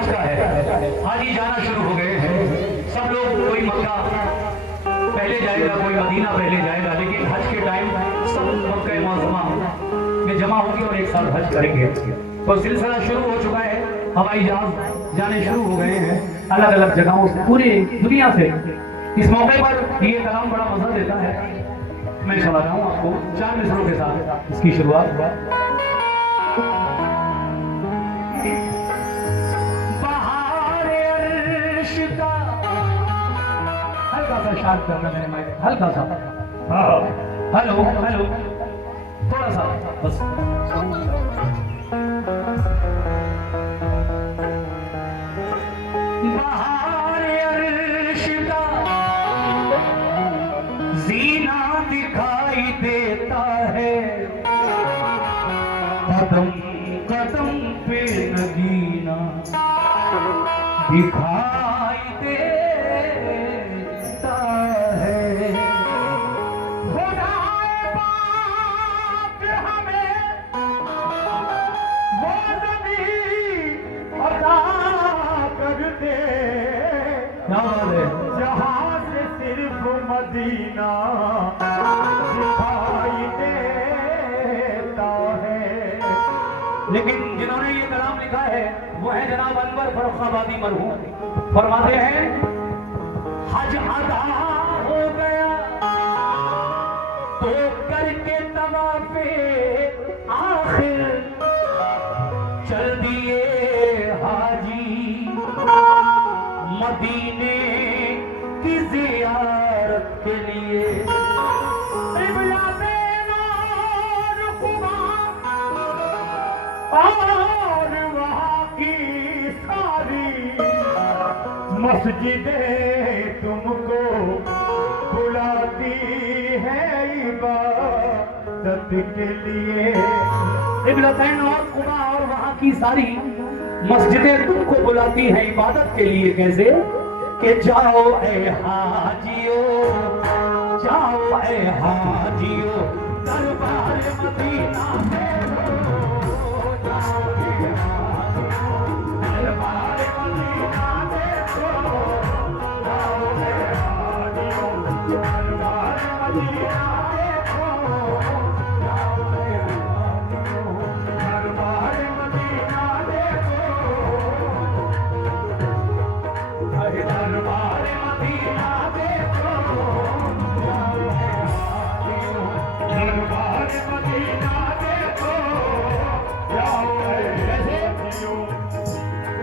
हज का है। हाजी जाना शुरू हो गए हैं। सब लोग, कोई मक्का पहले जाएगा, कोई मदीना पहले जाएगा, लेकिन हज के टाइम सब मक्का मुअज़्ज़मा में जमा होगी और एक साथ हज करेंगे। तो सिलसिला शुरू हो चुका है, हवाई जहाज जाने शुरू हो गए हैं अलग अलग जगहों से, पूरी दुनिया से। इस मौके पर ये कलाम बड़ा मजा देता है। मैं सुना रहा हूँ आपको 4 मिसरों के साथ इसकी शुरुआत। बहारे अर्श का हल्का सा शार्प करना मेरे माइक, हल्का सा। हेलो हेलो, थोड़ा सा बस। बहारे अर्श का जीना दिखाई देता है, कदम कदम पे नगीना दिखाई देता है। खुदाए पाक हमें वो ज़मीं अता कर दे, जहाँ से सिर्फ मदीना दिखाई देता है। लेकिन जिन्होंने ये कलाम लिखा है वो है जनाब अनवर फर्रुखाबादी मरहूम। फरमाते हैं हज अदा हो गया तो करके तवाफ़े आखिर चल दिए हाजी मदीने की ज़ियारत के लिए। और वहाँ की सारी मस्जिदें तुमको बुलाती है इबादत के लिए। क़िबलतैन और कुबा और वहाँ की सारी मस्जिदें तुमको बुलाती हैं इबादत के लिए। कैसे कि जाओ ए हाजियो, जाओ ए हाजियो दरबार मदीना में। दरबार मदीना देखो, दरबार मदीना देखो, दरबार मदीना देखो,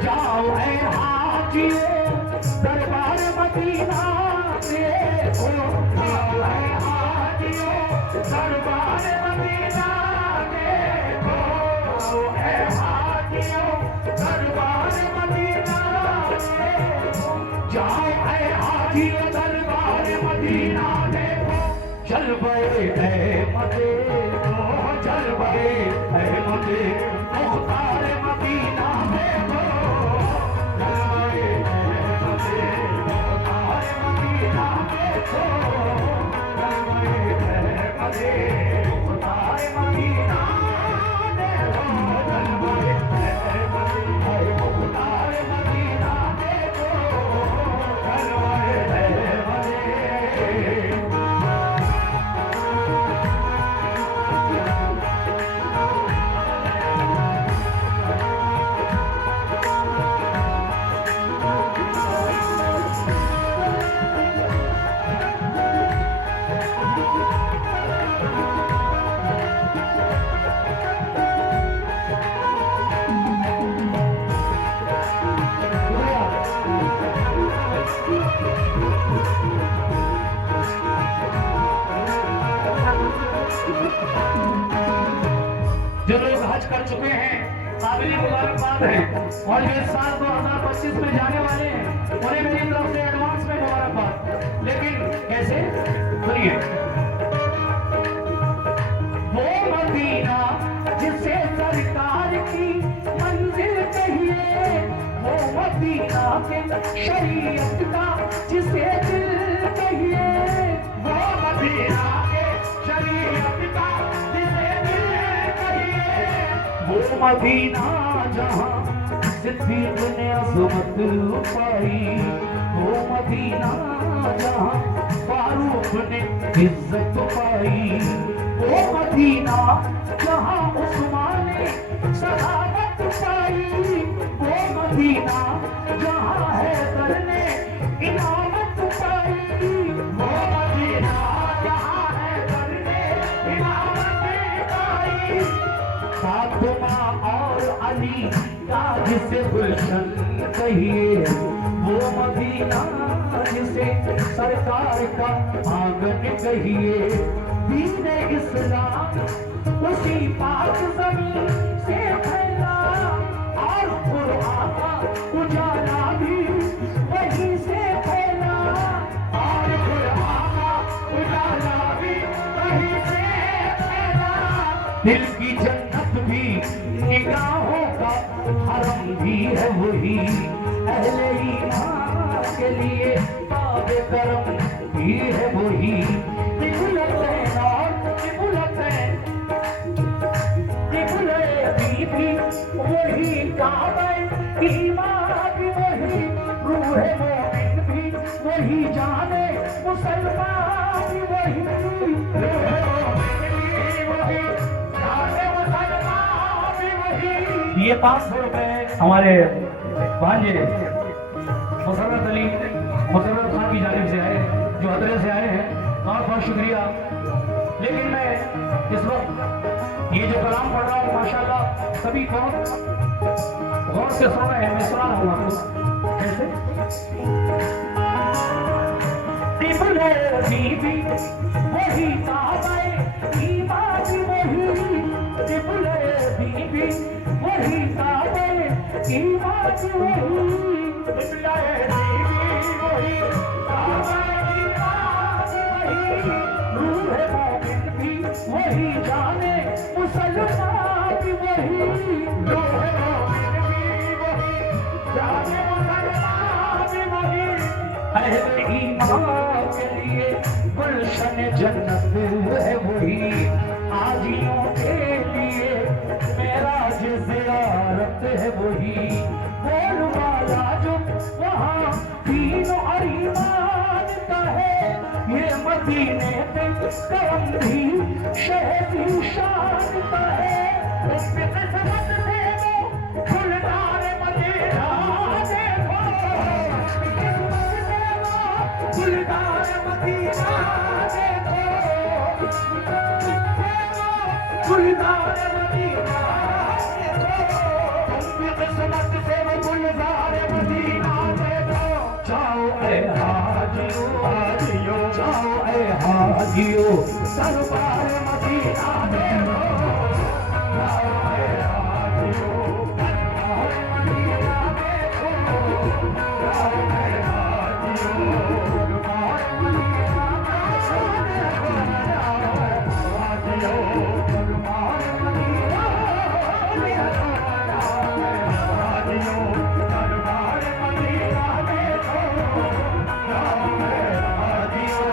जाओ ऐ हाजियो दरबार मदीना देखो। जलवे अहमद देखो, जलवे अहमद मुख्तार मदीना देखो, जो लोग हज कर चुके हैं काबिल मुबारकबाद है, और जो इस साल 2025 में जाने वाले हैं उन्हें मेरी तरफ से एडवांस में मुबारकबाद। लेकिन कैसे, सुनिए। वो मदीना जिसे सरकार की मंजिल कहिए, वो मदीना के शरीयत का जिसे दिल कहिए, वो मदीना के शरीयत का जिसे दिल कहिए, वो मदीना जहाँ सिद्दीक ने अज़मत पाई, वो मदीना जहाँ फारूक ने इज्जत पाई, वो मदीना जहाँ उस्मान ने सहाबत पाई, वो मदीना जहाँ हैदर ने इमामत पाई, वो मदीना जहाँ हैदर ने इमामत पाई। फातिमा और अली का जिसे गुलशन कहिए, वो मदीना जिसे सरकार का आंगन कहिए। दीन इस्लाम उसी पाक ज़मीन से फैला, और कुरान का उजाला भी वहीं से फैला, और कुरान का उजाला भी वहीं से फैला। दिल की जन्नत भी निगाहों का हरम भी है वही, अहले ईमान के लिए बाब करम भी है वही। किबलतैन और किबलतैन, किबले भी वही, काबा ईमान भी वही, रूह मोमिन भी वही, जाने मुसलमान भी वही, रूह मोमिन भी वही, जाने मुसलमान भी वही। ये 500 रुपए हमारे भांजे मुसर्रत अली मुसर्रत खान की जानिब से आए, जो हदरे से आए हैं, बहुत बहुत शुक्रिया। लेकिन मैं इस वक्त ये जो कलाम पढ़ रहा हूँ माशाल्लाह सभी बहुत गौर से सुन रहे हैं। मैं सुना रहा हूँ आपको कैसे। किबले बीबी वही, काबा ईमान भी वही, किबले बीबी वही, काबा ईमान भी वही, किबले बीबी वही, काबा ईमान भी वही, रूह मोमिन भी वही, जाने मुसलमान भी वही, रूह मोमिन भी वही, जाने मुसलमान भी वही। अहले ईमान के लिए गुलशन जन्नत है वही, हाजियों के लिए मेराज ज़ियारत है वही, बोल वाला जो वहाँ दीन और ईमान का है, ये मदीने पे करम भी शहदी शान का है। उस पे किस्मत से वो गुलजार मदीना देखो, किस्मत से वो गुलजार मदीना देखो, गुलजार मदीना देखो, उस पे किस्मत से वो गुलजार मदीना देखो। जाओ ऐ हाजियो, हाजियो, जाओ ऐ हाजियो, दरबार मदीना देखो, जाओ ऐ हाजियो, दरबार मदीना देखो, जाओ ऐ हाजियो, दरबार मदीना देखो, जाओ ऐ हाजियो, दरबार मदीना देखो, जाओ ऐ हाजियो, दरबार मदीना देखो, जाओ ऐ हाजियो।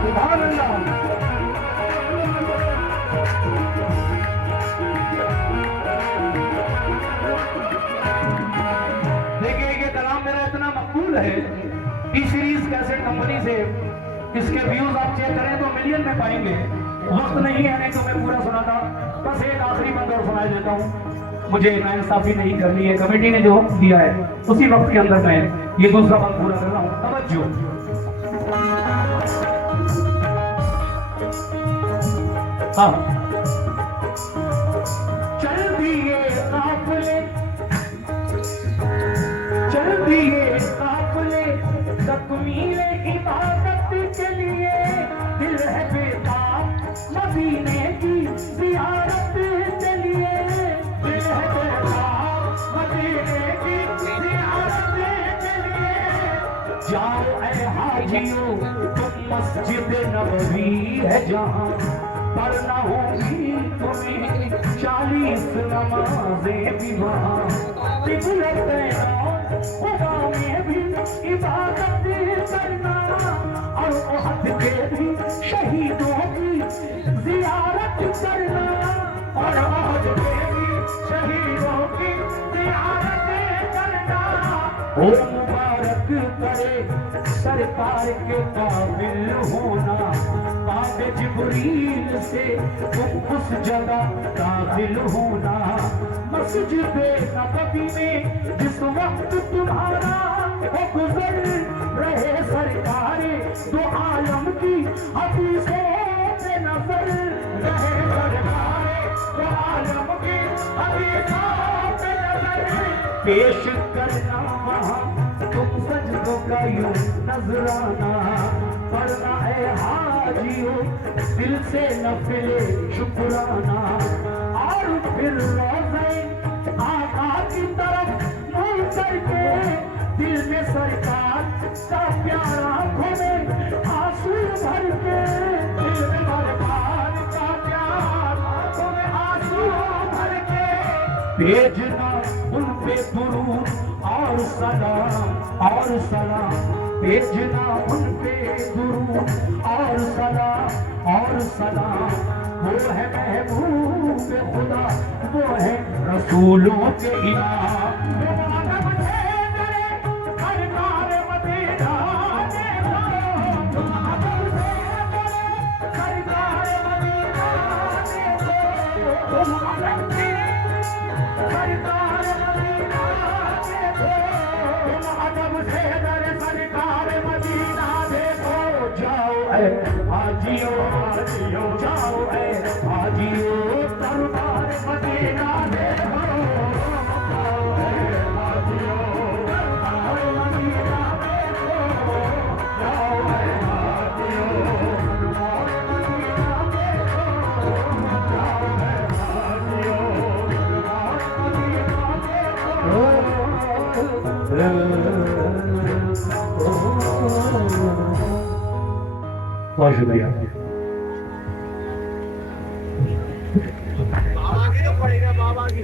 सुभान अल्लाह। देखिए ये कलाम मेरा इतना मकबूल है, टी सीरीज कैसेट कंपनी से इसके व्यूज आप चेक करें तो मिलियन में पाएंगे। वक्त नहीं है, नहीं तो मैं पूरा सुनाता। बस एक आखिरी बंद और सुना देता हूँ, मुझे नाइंसाफी नहीं करनी है, कमेटी ने जो वक्त दिया है उसी वक्त के अंदर मैं ये दूसरा बंद पूरा कर रहा हूँ। तवज्जो। हाँ, चल दिए काफले, चल दिए काफले, तकमील इबादत के लिए, दिल है बेताब मदीने की ज़ियारत के लिए, दिल है बेताब मदीने की ज़ियारत के लिए। जाओ ऐ हाजियो, मस्जिद नबवी है जहाँ पढ़ना होगी तुम्हें 40 नमाजें भी वहाँ तिबलत खुदा में भी इबादत करना और ओहद के भी शहीदों की जियारत करना और ओहद के भी शहीदों की जियारत करना। ओ मुबारक करे सरकार के काबिल होना काबे जिब्रील से तुम उस जगह काबिल होना। मस्जिद नबवी में जिस वक्त तुम्हारा वो गुजर रहे सरकारे दो आलम की हदीसों पे नजर रहे सरकारे दो आलम की हदीसों पे नजर पेश करना वहाँ तुम सजदों का यूं नजराना पढ़ना है हाजियों दिल से नफिले शुक्राना और फिर रोज़े आका की तरफ मुड़ करके दिल में सरकार का प्यार आंखों में आंसू भर के दिल में सरकार का प्यार आंखों में आंसू भर के भेजना उन पे दुरूद और सलाम भेजना उन पे दुरूद और सलाम वो है महबूब खुदा वो है रसूलों के इमाम। हाजियो हाजियो जाओ हाजियो दरबार मदीना देखो हाजियो दरबार मदीना देखो जाओ हाजियो दरबार मदीना देखो जाओ हाजियो दरबार मदीना देखो। बहुत शुक्रिया। बाबा की